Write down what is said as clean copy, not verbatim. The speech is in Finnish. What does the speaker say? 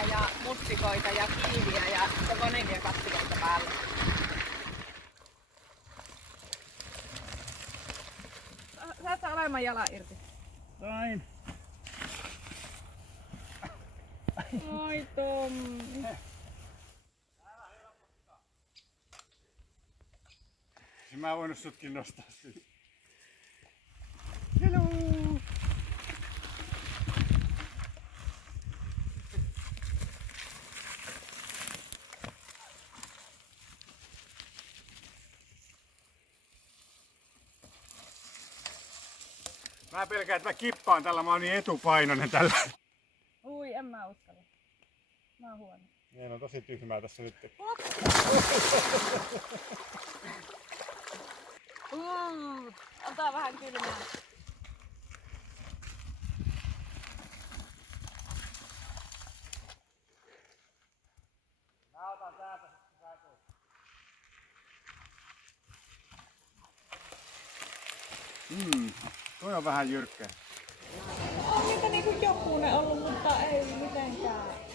kiveä ja mustikoita ja kiiviä ja vaniljakattiletta päälle. Saat sä alemman jalan irti? Sain. Oi Tommi. Mä voinut sutkin nostaa siitä. Hello! Mä pelkään, että mä kippaan tällä, mä oon niin etupainoinen tällä. Ui, en mä uskalla. Mä oon huono. Meillä on tosi tyhmää tässä nyt. Antaa vähän kylmää. Mä otan täältä sitten sä tuut. Toi on vähän jyrkkä. On niitä niinku jokunen ollut, mutta ei mitenkään.